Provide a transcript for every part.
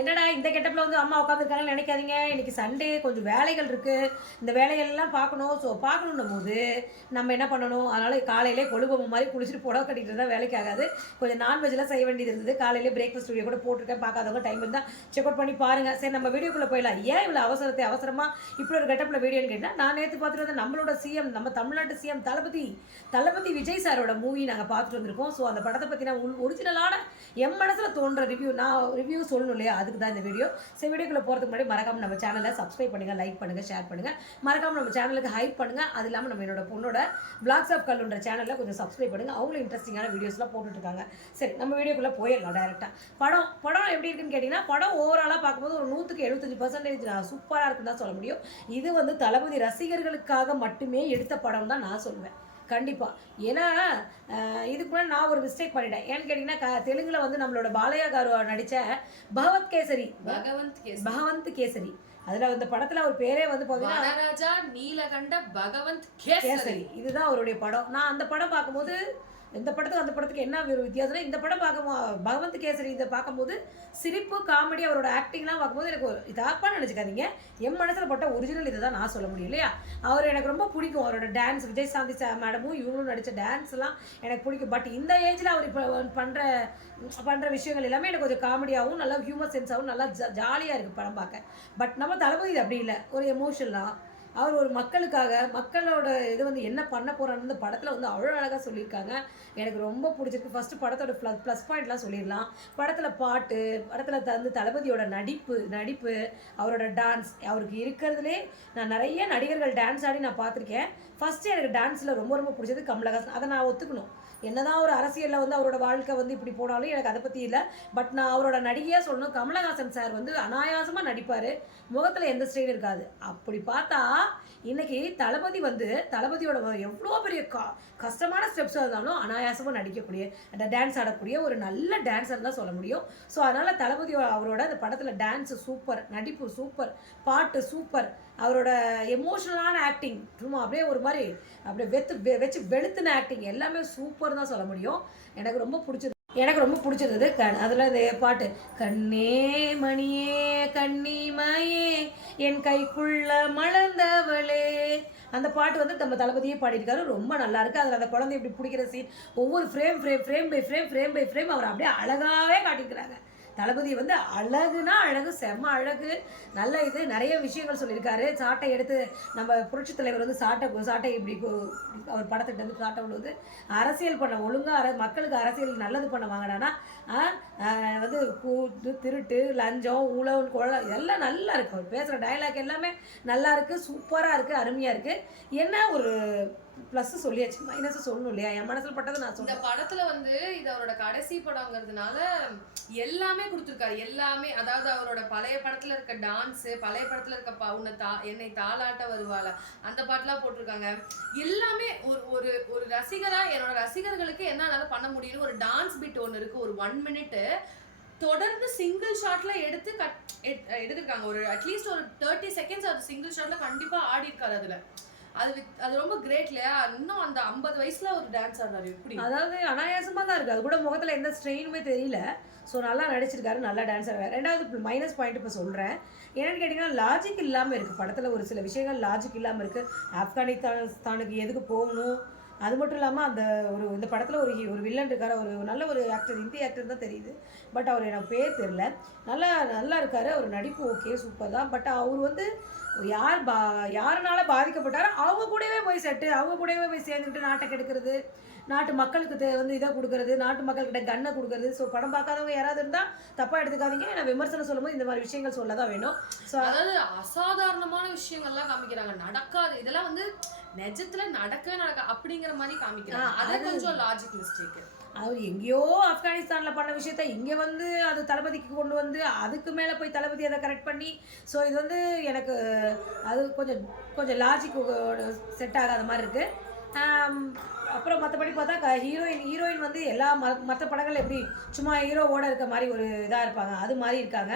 என்னடா இந்த கெட்டப்பில் வந்து அம்மா உட்காந்துருக்காங்கன்னு நினைக்காதீங்க. இன்றைக்கி சண்டே கொஞ்சம் வேலைகள் இருக்குது. இந்த வேலைகள்லாம் பார்க்கணும். ஸோ பார்க்கணுன்னும் போது நம்ம என்ன பண்ணணும், அதனால் காலையிலே கொழுபொம்மை மாதிரி குளிச்சுட்டு புடவை கட்டிட்டு இருந்தால் வேலைக்கு ஆகாது. கொஞ்சம் நான்வெஜ்லாம் செய்ய வேண்டியது இருந்தது. காலையிலே பிரேக்ஃபாஸ்ட் வீடியோ கூட போட்டிருக்கேன். பார்க்காதவங்க டைம் இருந்தால் செக் அவுட் பண்ணி பாருங்கள். சரி, நம்ம வீடியோக்குள்ளே போயிடலாம். ஏன் இவ்வளோ அவசரமாக இப்படி ஒரு கெட்டப்பில் வீடியோன்னு கேட்டால், நான் நேற்று பார்த்துட்டு வந்து நம்மளோட சிஎம், நம்ம தமிழ்நாட்டு சிஎம் தளபதி விஜய் சாரோட மூவி நாங்கள் பார்த்துட்டு வந்திருக்கோம். ஸோ அந்த படத்தை பற்றி நான் ஒரிஜினலான என் மனசில் தோன்ற ரிவ்யூ சொல்லணும் இல்லையா, அதுக்கு தான் இந்த வீடியோ. சரி, வீடியோக்குள்ளே போகிறதுக்கு முன்னாடி மறக்காமல் நம்ம சேனலை சப்ஸ்கிரைப் பண்ணுங்கள், லைக் பண்ணுங்கள், ஷேர் பண்ணுங்கள். மறக்காமல் நம்ம சேனலுக்கு ஹைப் பண்ணுங்கள். அது இல்லாமல் நம்ம என்னோட பொண்ணோட பிளாக்ஸ் ஆஃப் கல்லுன்ற சேனலில் கொஞ்சம் சப்ஸ்கிரைப் பண்ணுங்கள். அவங்களும் இன்ட்ரெஸ்டிங்கான வீடியோஸ்லாம் போட்டுட்ருக்காங்க. சரி, நம்ம வீடியோக்குள்ளே போயிடலாம் டேரெக்டாக. படம் எப்படி இருக்குன்னு கேட்டிங்கன்னா, படம் ஓவராலாக பார்க்கும்போது ஒரு 100% சூப்பராக இருக்குன்னு தான் சொல்ல முடியும். இது வந்து தளபதி ரசிகர்களுக்காக மட்டுமே எடுத்த படம் தான் நான் சொல்லுவேன். கண்டிப்பாக. ஏன்னா இதுக்கு முன்னாடி நான் ஒரு மிஸ்டேக் பண்ணிட்டேன். ஏன்னு கேட்டிங்கன்னா, தெலுங்கில் வந்து நம்மளோட பாலையா காரு நடித்த பகவந்த் கேசரி அதில் அந்த படத்தில் ஒரு பேரே வந்து பார்த்தீங்கன்னா நீலகண்ட பகவந்த் கேசரி. இதுதான் அவருடைய படம். நான் அந்த படம் பார்க்கும்போது இந்த படத்துக்கு என்ன ஒரு வித்தியாசம்னா, இந்த படம் பகவந்த் கேசரி இதை பார்க்கும்போது சிரிப்பு, காமெடி, அவரோட ஆக்டிங்லாம் பார்க்கும்போது எனக்கு ஒரு தப்பாக நினச்சிக்காதீங்க. என் மனசில் பட்ட ஒரிஜினல் இதை தான் நான் சொல்ல முடியும் இல்லையா. அவர் எனக்கு ரொம்ப பிடிக்கும். அவரோட டான்ஸ், விஜய் சாந்தி மேடமும் இவங்களும் நடித்த டான்ஸ்லாம் எனக்கு பிடிக்கும். பட் இந்த ஏஜில் அவர் இப்போ பண்ணுற விஷயங்கள் எல்லாமே எனக்கு கொஞ்சம் காமெடியாகவும் நல்லா ஹியூமர் சென்ஸாகவும் நல்லா ஜாலியாக இருக்குது படம் பார்க்க. பட் நம்ம தளபதி அப்படி இல்லை, ஒரு எமோஷனலாக அவர் ஒரு மக்களோட இது வந்து என்ன பண்ண போகிறான்னு இந்த படத்தில் வந்து அவ்வளோ அழகாக சொல்லியிருக்காங்க. எனக்கு ரொம்ப பிடிச்சிருக்கு. ஃபஸ்ட்டு படத்தோட ப்ளஸ் பாயிண்ட்லாம் சொல்லிடலாம். படத்தில் பாட்டு, படத்தில் வந்து தளபதியோட நடிப்பு, அவரோட டான்ஸ், அவருக்கு இருக்கிறதுலே நான் நிறைய நடிகர்கள் டான்ஸ் ஆடி நான் பார்த்துருக்கேன். ஃபஸ்ட்டு எனக்கு டான்ஸில் ரொம்ப ரொம்ப பிடிச்சது கமலஹாசன். அதை நான் ஒத்துக்கணும். என்னதான் ஒரு அரசியலில் வந்து அவரோட வாழ்க்கை வந்து இப்படி போனாலும் எனக்கு அதை பற்றி இல்லை. பட் நான் அவரோட நடிகையாக சொல்லணும், கமலஹாசன் சார் வந்து அனாயாசமாக நடிப்பார். முகத்தில் எந்த ஸ்டைல் இருக்காது. அப்படி பார்த்தா இன்னைக்கு தளபதியோட எவ்வளோ பெரிய கஷ்டமான ஸ்டெப்ஸாக இருந்தாலும் அனாயாசமாக நடிக்கக்கூடிய, அந்த டான்ஸ் ஆடக்கூடிய ஒரு நல்ல டான்ஸர் தான் சொல்ல முடியும். ஸோ அதனால் தளபதி அவரோட அந்த படத்தில் டான்ஸு சூப்பர், நடிப்பு சூப்பர், பாட்டு சூப்பர், அவரோட எமோஷனலான ஆக்டிங் சும்மா அப்படியே ஒரு மாதிரி அப்படியே வச்சு வெளுத்துன ஆக்டிங் எல்லாமே சூப்பர் தான் சொல்ல முடியும். எனக்கு ரொம்ப பிடிச்சிருந்தது அதில் இந்த பாட்டு, கண்ணே மணியே கண்ணிமையே என் கைக்குள்ள மலர்ந்தவளே, அந்த பாட்டு வந்து நம்ம தளபதியே பாடியிருக்காரு. ரொம்ப நல்லா இருக்குது. அதில் அந்த குழந்தை இப்படி பிடிக்கிற சீன், ஒவ்வொரு ஃப்ரேம் பை ஃப்ரேம் அவர் அப்படியே அழகாகவே காட்டியிருக்கிறாங்க. தளபதி வந்து அழகுனா அழகு, செம்ம அழகு, நல்ல இது நிறைய விஷயங்கள் சொல்லியிருக்காரு. சாட்டை எடுத்து நம்ம புரட்சி தலைவர் வந்து சாட்டை இப்படி அவர் படத்துக்கிட்ட வந்து சாட்டை விடுவது, அரசியல் பண்ண ஒழுங்காக மக்களுக்கு அரசியல் நல்லது பண்ண வாங்கினானா வந்து கூட்டு, திருட்டு, லஞ்சம், ஊழல், கொலை எல்லாம் நல்லா இருக்குது. அவர் பேசுகிற டைலாக் எல்லாமே நல்லா இருக்குது, சூப்பராக இருக்குது, அருமையாக இருக்குது. என்ன ஒரு ப்ளஸ் சொல்லியாச்சு, மைனஸ் சொல்லணும் இல்லையா. என் மனசில் பட்டது நான் சொல்றேன். இந்த படத்துல வந்து இது அவரோட கடைசி படங்கிறதுனால எல்லாமே கொடுத்துருக்காரு. எல்லாமே, அதாவது அவரோட பழைய படத்துல இருக்க டான்ஸ், பழைய படத்துல இருக்க என்னை தாளாட்ட வருவாள அந்த பாட்டுலாம் போட்டிருக்காங்க. எல்லாமே ஒரு ரசிகரா என்னோட ரசிகர்களுக்கு என்னால பண்ண முடியும்னு ஒரு டான்ஸ் பீட் ஒன்று இருக்கு. ஒரு 1 minute தொடர்ந்து சிங்கிள் ஷாட்ல எடுத்திருக்காங்க. ஒரு அட்லீஸ்ட் ஒரு 30 seconds அது சிங்கிள் ஷாட்ல கண்டிப்பா ஆடி இருக்காரு. அது ரொம்ப கிரேட் இல்லையா. இன்னும் அந்த 50 வயசுல ஒரு டான்ஸ் ஆடுறாரு. எப்படி, அதாவது அனாயாசமாக தான் இருக்குது. அது கூட முகத்தில் எந்த ஸ்ட்ரெயினுமே தெரியல. ஸோ நல்லா நடிச்சிருக்காரு, நல்லா டான்ஸ் ஆடுறாரு. ரெண்டாவது மைனஸ் பாயிண்ட் இப்போ சொல்கிறேன். என்னென்னு கேட்டிங்கன்னா, லாஜிக் இல்லாமல் இருக்குது படத்தில். ஒரு சில விஷயங்கள் லாஜிக் இல்லாமல் இருக்குது. ஆப்கானிஸ்தானுக்கு எதுக்கு போகணும், அது மட்டும் இல்லாமல் அந்த இந்த படத்தில் ஒரு வில்லன் இருக்கார். ஒரு நல்ல ஒரு ஆக்டர், இந்தி ஆக்டர் தான் தெரியுது. பட் அவர் எனக்கு பேர் தெரில. நல்லா இருக்கார். அவர் நடிப்பு ஓகே, சூப்பர் தான். பட் அவர் வந்து யாருனால பாதிக்கப்பட்டாரோ அவங்க கூடவே போய் சேர்ந்துக்கிட்டு நாட்டை கெடுக்கிறது, நாட்டு மக்களுக்கு வந்து இதை கொடுக்கறது, நாட்டு மக்கள்கிட்ட கன்னை கொடுக்கறது. ஸோ படம் பார்க்காதவங்க யாராவது இருந்தால் தப்பாக எடுத்துக்காதீங்க. நான் விமர்சனம் சொல்லும்போது இந்த மாதிரி விஷயங்கள் சொல்ல தான் வேணும். ஸோ அதாவது அசாதாரணமான விஷயங்கள்லாம் காமிக்கிறாங்க, நடக்காது, இதெல்லாம் வந்து நிஜத்துல நடக்கவே அப்படிங்கிற மாதிரி காமிக்கிறாங்க. அது கொஞ்சம் லாஜிக் மிஸ்டேக். அவர் எங்கேயோ ஆப்கானிஸ்தானில் பண்ண விஷயத்த இங்கே வந்து அது தளபதிக்கு கொண்டு வந்து அதுக்கு மேலே போய் தளபதி அதை கரெக்ட் பண்ணி, ஸோ இது வந்து எனக்கு அது கொஞ்சம் லாஜிக் செட் ஆகாத மாதிரி இருக்குது. அப்புறம் மற்றபடி பார்த்தா ஹீரோயின் வந்து எல்லா மற்ற படங்கள் எப்படி சும்மா ஹீரோவோட இருக்க மாதிரி ஒரு இதாக இருப்பாங்க, அது மாதிரி இருக்காங்க.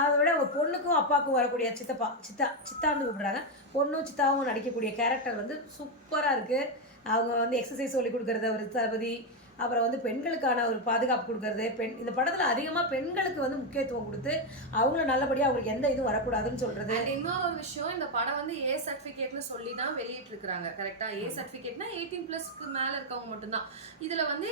அதை விட அவங்க பொண்ணுக்கும் அப்பாவுக்கும் வரக்கூடிய சித்தான்னு கூப்பிட்றாங்க. பொண்ணும் சித்தாவும் நடிக்கக்கூடிய கேரக்டர் வந்து சூப்பராக இருக்குது. அவங்க வந்து எக்ஸசைஸ் சொல்லி கொடுக்குறது ஒரு தளபதி, அப்புறம் வந்து பெண்களுக்கான ஒரு பாதுகாப்பு கொடுக்கறது, இந்த படத்தில் அதிகமாக பெண்களுக்கு வந்து முக்கியத்துவம் கொடுத்து அவங்கள நல்லபடியாக அவங்களுக்கு எந்த இதுவும் வரக்கூடாதுன்னு சொல்கிறது. இன்னொரு விஷயம், இந்த படம் வந்து ஏ சர்டிஃபிகேட்னு சொல்லி தான் வெளியிட்டிருக்கிறாங்க. கரெக்டாக ஏ சர்டிஃபிகேட்னா 18+க்கு மேலே இருக்கவங்க மட்டும்தான். இதில் வந்து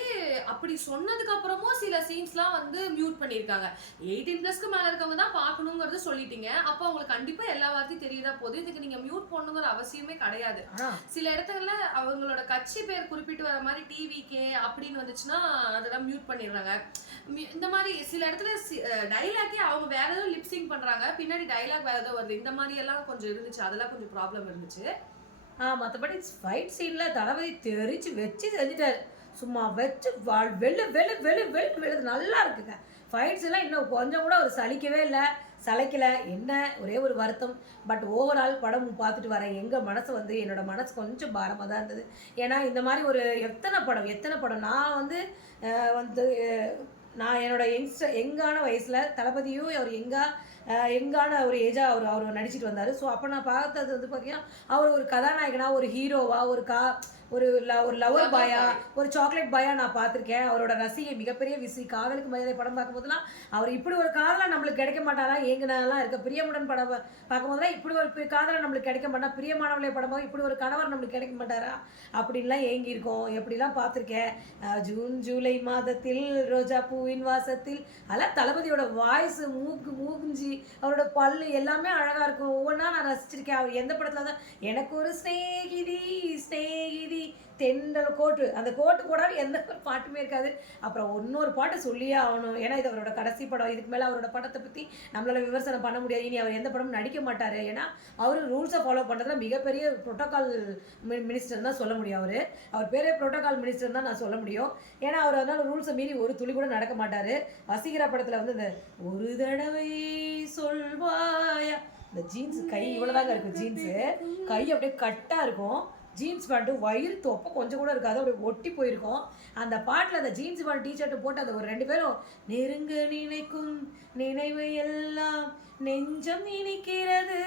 அப்படி சொன்னதுக்கு அப்புறமும் சில சீன்ஸ்லாம் வந்து மியூட் பண்ணியிருக்காங்க. 18+க்கு மேலே இருக்கவங்க தான் பார்க்கணுங்கிறது சொல்லிட்டீங்க. அப்போ அவங்களுக்கு கண்டிப்பாக எல்லா வார்த்தையும் தெரியதான் போகுது. இதுக்கு நீங்கள் மியூட் பண்ணணுங்கிற அவசியமே கிடையாது. சில இடத்துல அவங்களோட கட்சி பேர் குறிப்பிட்டு வர மாதிரி டிவிகே அப்படின்னு வந்துச்சுன்னா அதெல்லாம் மியூட் பண்ணிடுறாங்க. இந்த மாதிரி சில இடத்துல டைலாக்கே அவங்க வேற ஏதோ லிப்சிங் பண்றாங்க, பின்னாடி டைலாக் வேற ஏதோ வருது. இந்த மாதிரி எல்லாம் கொஞ்சம் இருந்துச்சு, அதெல்லாம் கொஞ்சம் ப்ராப்ளம் இருந்துச்சு. மற்றபடி ஃபைட் சீனில் தளபதி தெரிச்சு வச்சு செஞ்சுட்டாரு. சும்மா வச்சு வெள்ளு வெள்ளு வெள்ளு வெள்ளு வெளுது நல்லா இருக்குங்க. ஃபைட்ஸ் எல்லாம் இன்னும் கொஞ்சம் கூட அவர் சலிக்கவே இல்லை, சளைக்கலை. என்ன ஒரே ஒரு வருத்தம், பட் ஓவரால் படம் பார்த்துட்டு வரேன் எங்கள் மனசு வந்து என்னோடய மனசு கொஞ்சம் பாரமாக தான் இருந்தது. ஏன்னா இந்த மாதிரி ஒரு எத்தனை படம் நான் வந்து நான் என்னோட யங்கான வயசில் தளபதியும் அவர் யங்கான ஒரு ஏஜாக அவர் நடிச்சிட்டு வந்தார். ஸோ அப்போ நான் பார்த்தது வந்து பார்த்தீங்கன்னா அவர் ஒரு கதாநாயகனாக, ஒரு ஹீரோவாக, ஒரு லவர் பாயா, ஒரு சாக்லேட் பாயா நான் பார்த்துருக்கேன். அவரோட ரசிகை, மிகப்பெரிய காதலுக்கு மரியாதை படம் பார்க்கும்போதுலாம் அவர் இப்படி ஒரு காதலை நம்மளுக்கு கிடைக்க மாட்டாரா ஏங்குனாலாம் இருக்க. பிரியமுடன் படம் பார்க்கும்போதுலாம் இப்படி ஒரு காதலை நம்மளுக்கு கிடைக்க மாட்டா, பிரியமானவளே படம் இப்படி ஒரு கணவர் நம்மளுக்கு கிடைக்க மாட்டாரா அப்படின்லாம் ஏங்கியிருக்கோம். எப்படிலாம் பார்த்துருக்கேன். ஜூன் ஜூலை மாதத்தில் ரோஜா பூவின் வாசத்தில் அதெல்லாம் தளபதியோட வாய்ஸு, மூக்குஞ்சி, அவரோட பல்லு எல்லாமே அழகாக இருக்கும். ஒவ்வொன்றா நான் ரசிச்சிருக்கேன். அவர் எந்த படத்தில் தான் எனக்கு ஒரு ஸ்நேகிதி தென்றல் கோட்டு, அந்த கோட்டு போடாமல் எந்த ஒரு பாட்டுமே இருக்காது. அப்புறம் இன்னொரு பாட்டு சொல்லியே ஆகணும், ஏன்னா இது அவரோட கடைசி படம். இதுக்கு மேலே அவரோட படத்தை பற்றி நம்மளால் விமர்சனம் பண்ண முடியாது. இனி அவர் எந்த படமும் நடிக்க மாட்டார். ஏன்னா அவர் ரூல்ஸை ஃபாலோ பண்ணுறதுல மிகப்பெரிய ப்ரோட்டோகால் மினிஸ்டர் தான் சொல்ல முடியும். அவர் பேரே ப்ரோட்டோகால் மினிஸ்டர் தான் நான் சொல்ல முடியும். ஏன்னா அவர் அதனால் ரூல்ஸை மீறி ஒரு துளி கூட நடக்க மாட்டார். வசீகரா படத்தில் வந்து இந்த ஒரு தடவை சொல்வாயா, இந்த ஜீன்ஸ் கை இவ்வளோதாங்க இருக்கும், ஜீன்ஸு கை அப்படியே கட்டாக இருக்கும், ஜீன்ஸ் பேண்ட்டு வயிறு தொப்பை கொஞ்சம் கூட இருக்காது, அப்படியே ஒட்டி போயிருக்கும். அந்த பாட்டில் அந்த ஜீன்ஸ் பேண்ட் டிஷர்ட்டு போட்டு அந்த ஒரு 2 பேரும் நெருங்க நினைக்கும் நினைவு எல்லாம் நெஞ்சம் நினைக்கிறது.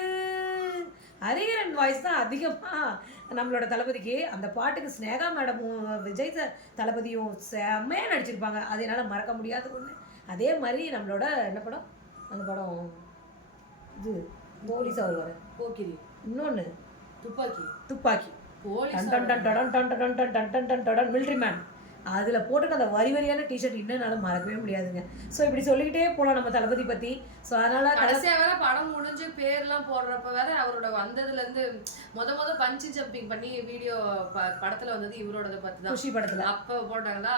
ஹரிஹரன் வாய்ஸ் தான் அதிகமாக நம்மளோட தளபதிக்கு. அந்த பாட்டுக்கு ஸ்னேகா மேடமும் விஜய் தளபதியும் செம்மையாக நடிச்சிருப்பாங்க. அது என்னால் மறக்க முடியாத ஒன்று. அதே மாதிரி நம்மளோட என்ன படம், அந்த படம் இது போலீஸ் அவர் வர போக்கிரி, இன்னொன்று துப்பாக்கி மிலிட்ரி மேன், அதில் போட்டுட்டு அந்த வரியான டிஷர்ட் இன்னும் என்னால் மறக்கவே முடியாதுங்க. ஸோ இப்படி சொல்லிக்கிட்டே போகலாம் நம்ம தளபதி பற்றி. ஸோ அதனால் கடைசியாக வேற படம் முடிஞ்சு பேர்லாம் போடுறப்ப வேற அவரோட வந்ததுலேருந்து முத பஞ்சி ஜம்பிங் பண்ணி வீடியோ படத்தில் வந்தது இவரோட பற்றி தான், குஷி படத்தில் அப்போ போட்டாங்களா.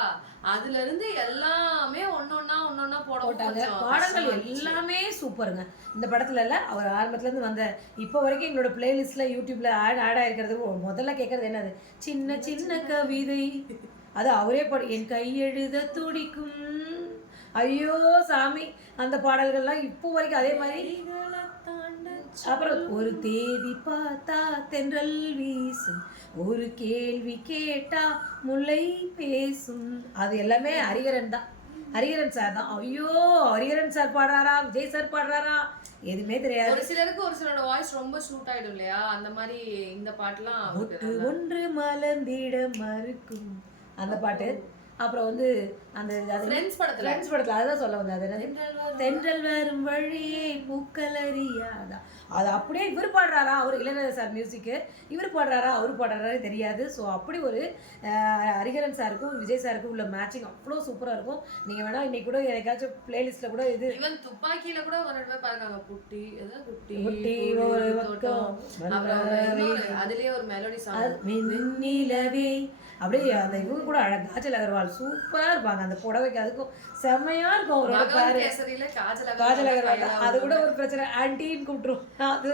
அதுலேருந்து எல்லாமே ஒன்னொன்னா போட்டாங்க. பாடல்கள் எல்லாமே சூப்பருங்க இந்த படத்துல. இல்லை அவர் ஆரம்பத்துலேருந்து வந்த இப்போ வரைக்கும் எங்களோட பிளேலிஸ்ட்டில் யூடியூப்பில் ஆட் ஆகிருக்கிறது. முதல்ல கேட்குறது என்னது, சின்ன சின்ன கவிதை, அது அவரே என் கையெழுத துடிக்கும், ஐயோ சாமி, அந்த பாடல்கள்லாம் இப்போ வரைக்கும். அதே மாதிரி அப்புறம் ஒரு தேதி பார்த்தா தென்றல் வீசும், ஒரு கேள்வி கேட்டா முல்லை பேசும், அது எல்லாமே ஹரிஹரன் தான், ஹரிஹரன் சார் தான். ஐயோ ஹரிஹரன் சார் பாடுறாரா, விஜய் சார் பாடுறாரா, எதுவுமே தெரியாது. ஒரு சிலருக்கு ஒரு சிலரோட வாய்ஸ் ரொம்ப சூட் ஆயிடும் இல்லையா, அந்த மாதிரி இந்த பாட்டுலாம் ஒன்று மலர்ந்திட மறுக்கும் அந்த பாட்டு. அப்புறம் வந்து அந்த ஃப்ரெண்ட்ஸ் படத்தில் அதுதான் சொல்ல வந்தேன். அது தென்றல் வரும் வழியே பூக்களறியாதான், அது அப்படியே இவர் பாடுறாரா, அவர் இளையராஜா சார் மியூசிக்கு, இவர் பாடுறாரா அவர் பாடுறாரே தெரியாது. ஸோ அப்படி ஒரு ஹரிஹரன் சாருக்கும் விஜய் சாருக்கும் உள்ள மேட்சிங் அவ்வளோ சூப்பராக இருக்கும். நீங்கள் வேணா இன்னைக்கு கூட எனக்காச்சும் பிளேலிஸ்ட்டில் கூட இது ஈவன் துப்பாக்கியில கூட ஒரு பாருங்க, குட்டி அதுலேயே ஒரு மெலோடி சாங் நிலவே, அப்படியே அந்த இவங்க கூட அழகு, காஜல் அகர்வால் சூப்பராக இருப்பாங்க அந்த புடவைக்கு, அதுக்கும் செம்மையா இருக்கும் அவரோட பேரு காஜல் அகர்வால். அது கூட ஒரு பிரச்சனை, ஆன்டின்னு கூப்பிட்டுரும் அது.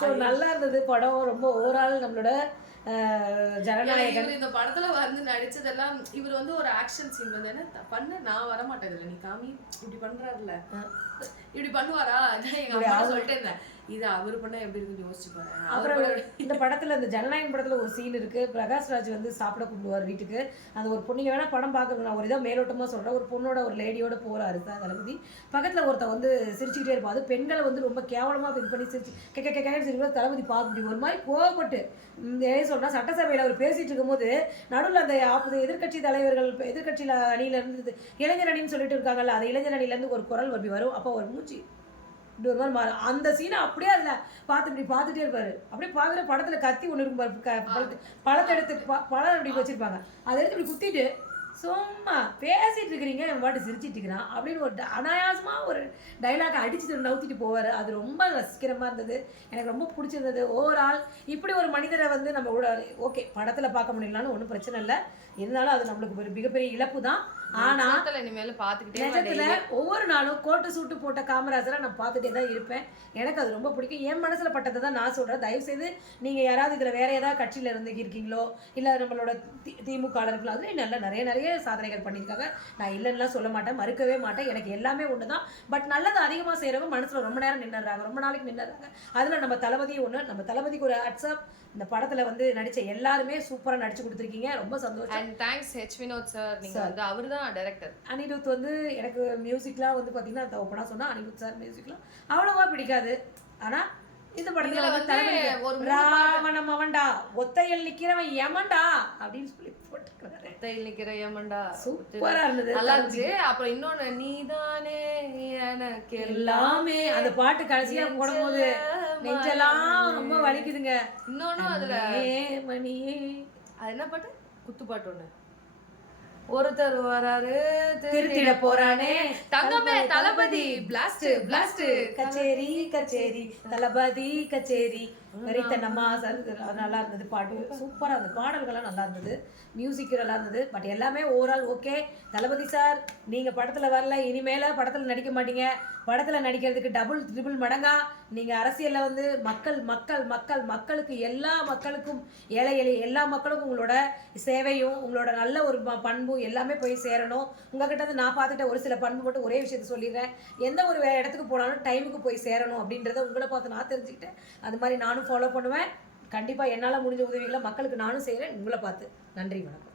ஸோ நல்லா இருந்தது படம். ரொம்ப ஓவரால் நம்மளோட ஜனநாயகன் இந்த படத்துல வந்து நடிச்சதெல்லாம், இவர் வந்து ஒரு ஆக்ஷன் சீன் வந்து என்ன பண்ண, நான் வரமாட்டேன் இதுல, நீ காமி இப்படி பண்றாருல, இப்படி பண்ணுவாரா, எங்க அம்மா சொல்லிட்டே இருந்தேன், இது அவர் பண்ணா எப்படி இருக்குன்னு யோசிச்சு பாருங்க. அப்புறம் இந்த படத்துல இந்த ஜனநாயகம் படத்துல ஒரு சீன் இருக்கு. பிரகாஷ்ராஜ் வந்து சாப்பிட கூப்பிடுவார் வீட்டுக்கு. அந்த ஒரு பொண்ணுங்க வேணா படம் பார்க்கறது, நான் ஒரு இதாக மேலோட்டமா சொல்றேன். ஒரு பொண்ணோட ஒரு லேடியோட போறாரு தளபதி. பக்கத்துல ஒருத்தன் வந்து சிரிச்சுக்கிட்டே இருப்பான். அது பெண்களை வந்து ரொம்ப கேவலமா இது பண்ணி சிரிச்சு கேட்க சிரிக்கும் தளபதி பார்க்க முடியும். ஒரு மாதிரி கோவப்பட்டு சொல்றா, சட்டசபையில் அவர் பேசிட்டு இருக்கும்போது நடுவில் அந்த எதிர்கட்சி தலைவர்கள் எதிர்கட்சியில் அணியில இருந்து இளைஞர் அணின்னு சொல்லிட்டு இருக்காங்கல்ல, அந்த இளைஞர் அணியிலேருந்து ஒரு குரல் அப்படி வரும். அப்போ ஒரு மூச்சு இப்படி ஒரு மாதிரி மாறும். அந்த சீனை அப்படியே அதில் பார்த்துட்டே இருப்பாரு. அப்படியே பார்க்குற படத்தில் கத்தி ஒன்று இருக்கும், பழத்தை எடுத்து பழம் அப்படி வச்சிருப்பாங்க, அதை எடுத்து இப்படி குத்திட்டு சும்மா பேசிட்டு இருக்கிறீங்க என் பாட்டு சிரிச்சிட்டு இருக்கிறான் அப்படின்னு ஒரு அனாயாசமாக ஒரு டைலாக் அடிச்சுட்டு நவுத்திட்டு போவார். அது ரொம்ப ரசிக்கிற மாதிரி இருந்தது, எனக்கு ரொம்ப பிடிச்சிருந்தது. ஓவரால் இப்படி ஒரு மனிதரை வந்து நம்ம கூட ஓகே படத்தில் பார்க்க முடியலனாலும் ஒன்றும் பிரச்சனை இல்லை, இருந்தாலும் அது நம்மளுக்கு ஒரு மிகப்பெரிய இழப்பு தான். ஆனால் இனிமேல் பார்த்துக்கிட்டே நிஜத்துல ஒவ்வொரு நாளும் கோட்டு சூட்டு போட்ட காமராஜரை நான் பார்த்துட்டே தான் இருப்பேன். எனக்கு அது ரொம்ப பிடிக்கும். என் மனசில் பட்டதை தான் நான் சொல்கிறேன். தயவுசெய்து நீங்கள் யாராவது இதில் வேறு ஏதாவது கட்சியில் இருந்து இருக்கீங்களோ இல்லை நம்மளோட திமுக இருக்கலாம், அதுலேயும் நிறைய சாதனைகள் பண்ணியிருக்காங்க. நான் இல்லைன்னுலாம் சொல்ல மாட்டேன், மறுக்கவே மாட்டேன். எனக்கு எல்லாமே ஒன்று தான். பட் நல்லது அதிகமாக செய்கிறவங்க மனசில் ரொம்ப நேரம் நின்றுறாங்க, ரொம்ப நாளைக்கு நின்றுறாங்க. அதில் நம்ம தளபதியும் ஒன்று. நம்ம தளபதிக்கு ஒரு வாட்ஸ்அப். இந்த படத்தில் வந்து நடித்த எல்லாருமே சூப்பராக நடிச்சு கொடுத்துருக்கீங்க, ரொம்ப சந்தோஷம். And thanks H Vinoth sir, நீங்கள் வந்து அவர் தான் டைரக்டர். அனிருத் வந்து எனக்கு மியூசிக்லாம் வந்து பார்த்தீங்கன்னா ஓப்பனாக சொன்னால் அனிருத் சார் மியூசிக்லாம் அவ்வளோவா பிடிக்காது. ஆனால் இந்த படத்தில் வந்து ஒரு ராவணம் அவன்டா ஒத்தையில் நிற்கிறவன் யமன்டா அப்படின்னு சொல்லி போட்டுருக்காரு. ஒத்தையில் நிற்கிற யமன்டா சூப்பராக இருந்தது, நல்லா இருந்துச்சு. அப்புறம் இன்னொன்று நீதானே எனக்கு எல்லாமே அந்த பாட்டு கடைசியாக போடும்போது நெஞ்செல்லாம் ரொம்ப வலிக்குதுங்க. இன்னொன்னு அதுல மணியே அது என்ன பாட்டு, குத்துப்பாட்டு ஒண்ணு, ஒருத்தர் வராரு திருத்திட போறானே தங்கமே தளபதி பிளாஸ்ட் பிளாஸ்ட் கச்சேரி கச்சேரி தளபதி கச்சேரி வெறித்தனமா நல்லா இருந்தது. பாட்டு சூப்பராக இருந்தது, பாடல்கள்லாம் நல்லா இருந்தது, மியூசிக் நல்லா இருந்தது. பட் எல்லாமே ஓவரால் ஓகே. தளபதி சார் நீங்கள் படத்தில் வரல, இனிமேல படத்தில் நடிக்க மாட்டீங்க. படத்தில் நடிக்கிறதுக்கு டபுள் ட்ரிபிள் மடங்கா நீங்கள் அரசியலில் வந்து மக்களுக்கு எல்லா மக்களுக்கும் ஏழை எல்லா மக்களுக்கும் உங்களோட சேவையும் உங்களோட நல்ல ஒரு பண்பும் எல்லாமே போய் சேரணும். உங்ககிட்ட வந்து நான் பார்த்துட்ட ஒரு சில பண்பு மட்டும் ஒரே விஷயத்த சொல்லிடுறேன், எந்த ஒரு இடத்துக்கு போனாலும் டைமுக்கு போய் சேரணும் அப்படின்றத உங்களை பார்த்து நான் தெரிஞ்சுக்கிட்டேன். அது மாதிரி நானும் ஃபாலோ பண்ணுவேன். கண்டிப்பாக என்னால் முடிஞ்ச உதவிகளை மக்களுக்கு நானும் செய்கிறேன் உங்களை பார்த்து. நன்றி, வணக்கம்.